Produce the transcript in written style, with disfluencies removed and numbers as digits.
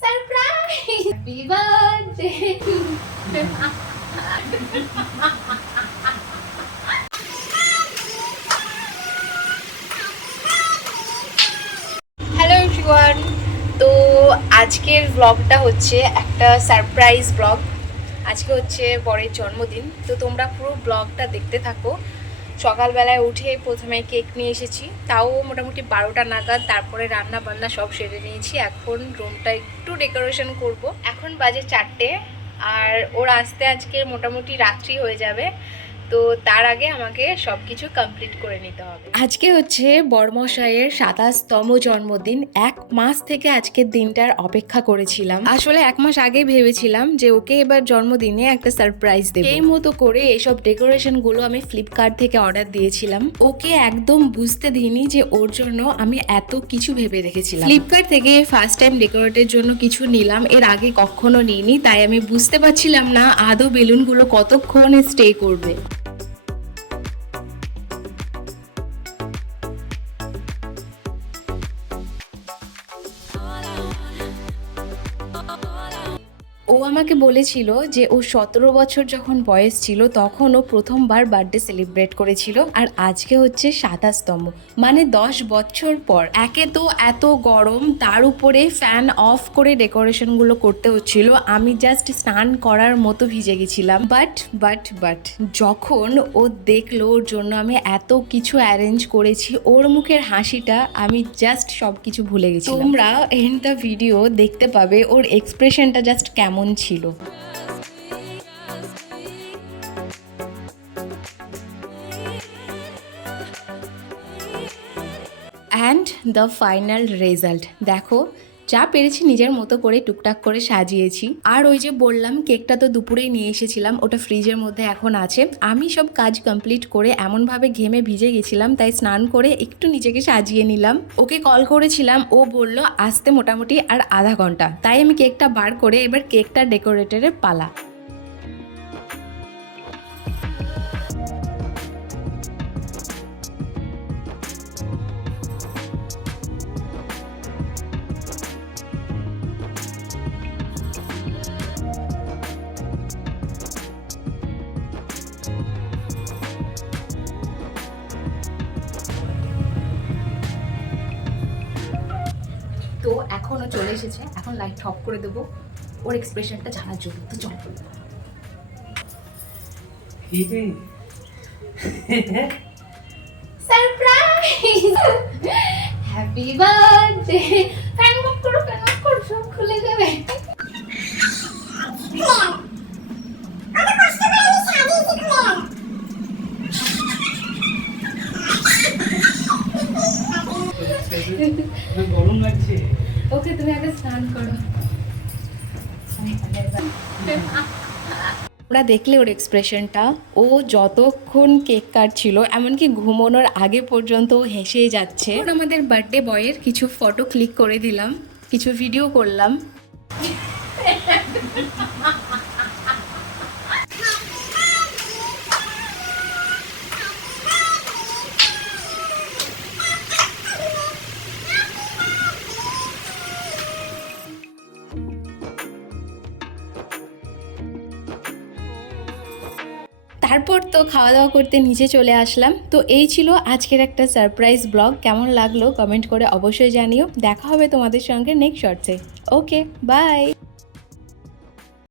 Surprise, happy birthday to. Hello everyone, তো আজকের ব্লগটা হচ্ছে একটা সারপ্রাইজ ব্লগ। আজকে হচ্ছে বরের জন্মদিন, তো তোমরা পুরো ব্লগটা দেখতে থাকো। সকালবেলায় উঠে প্রথমে কেক নিয়ে এসেছি, তাও মোটামুটি 12টা নাগাদ। তারপরে রান্না বান্না সব সেরে নিয়েছি। এখন রুমটা একটু ডেকোরেশন করব। এখন বাজে 4টে, আর ওর আসতে আজকে মোটামুটি রাত্রি হয়ে যাবে। তো তার আগে আমাকে সব কিছু কমপ্লিট করে নিতে হবে। আজকে হচ্ছে বড়মশাইয়ের 27তম জন্মদিন। 1 মাস থেকে আজকের দিনটার অপেক্ষা করেছিলাম। আসলে 1 মাস আগে ভেবেছিলাম যে ওকে এবার জন্মদিনে একটা সারপ্রাইজ দেব। এই মতো করে এসব ডেকোরেশন গুলো আমি ফ্লিপকার্ট থেকে অর্ডার দিয়েছিলাম। ওকে একদম বুঝতে দিইনি যে ওর জন্য আমি এত কিছু ভেবে রেখেছিলাম। ফ্লিপকার্ট থেকে ফার্স্ট টাইম ডেকোরেটের জন্য কিছু নিলাম, এর আগে কখনো নিইনি, তাই আমি বুঝতে পারছিলাম না আদৌ বেলুনগুলো কতক্ষণ স্টে করবে। ও আমাকে বলেছিল যে ও 17 বছর যখন বয়স ছিল তখন ও প্রথমবার বার্থডে সেলিব্রেট করেছিল, আর আজকে হচ্ছে 27তম, মানে 10 বছর পর। একে তো এত গরম, তার উপরে ফ্যান অফ করে ডেকোরেশনগুলো করতে হচ্ছিল। আমি জাস্ট স্নান করার মতো ভিজে গেছিলাম। বাট যখন ও দেখলো ওর জন্য আমি এত কিছু অ্যারেঞ্জ করেছি, ওর মুখের হাসিটা আমি জাস্ট সব কিছু ভুলে গেছি। তোমরা এন্ড দ্য ভিডিও দেখতে পাবে ওর এক্সপ্রেশনটা জাস্ট কেমন ছিল। অ্যান্ড দ্য ফাইনাল রেজাল্ট দেখো। যা পেরেছি নিজের মতো করে টুকটাক করে সাজিয়েছি। আর ওই যে বললাম কেকটা তো দুপুরেই নিয়ে এসেছিলাম, ওটা ফ্রিজের মধ্যে এখন আছে। আমি সব কাজ কমপ্লিট করে এমনভাবে ঘেমে ভিজে গেছিলাম, তাই স্নান করে একটু নিজেকে সাজিয়ে নিলাম। ওকে কল করেছিলাম, ও বলল আসতে মোটামুটি আর আধা ঘন্টা। তাই আমি কেকটা বার করে এবার কেকটা ডেকোরেটরের পালা। তো এখনও চলে এসেছে, এখন লাইট অফ করে দেবো ওর এক্সপ্রেশনটা জানার জন্য। তো চল। Surprise, happy birthday. Fan of করো, সব খুলে যাবে। গরম লাগছে। ওকে তুমি আগে স্নান করো। ওরা দেখলে ওর এক্সপ্রেশনটা, ও যতক্ষণ কেক কাটছিল এমনকি ঘুমানোর আগে পর্যন্ত ও হেসেই যাচ্ছে। আমাদের বার্থডে বয়ের কিছু ফটো ক্লিক করে দিলাম, কিছু ভিডিও করলাম। তারপর তো খাওয়া দাওয়া করতে নিচে চলে আসলাম। তো এই ছিল আজকের একটা সারপ্রাইজ ব্লগ। কেমন লাগলো কমেন্ট করে অবশ্যই জানিও। দেখা হবে তোমাদের সঙ্গে নেক্সট শর্টসে। Okay, by.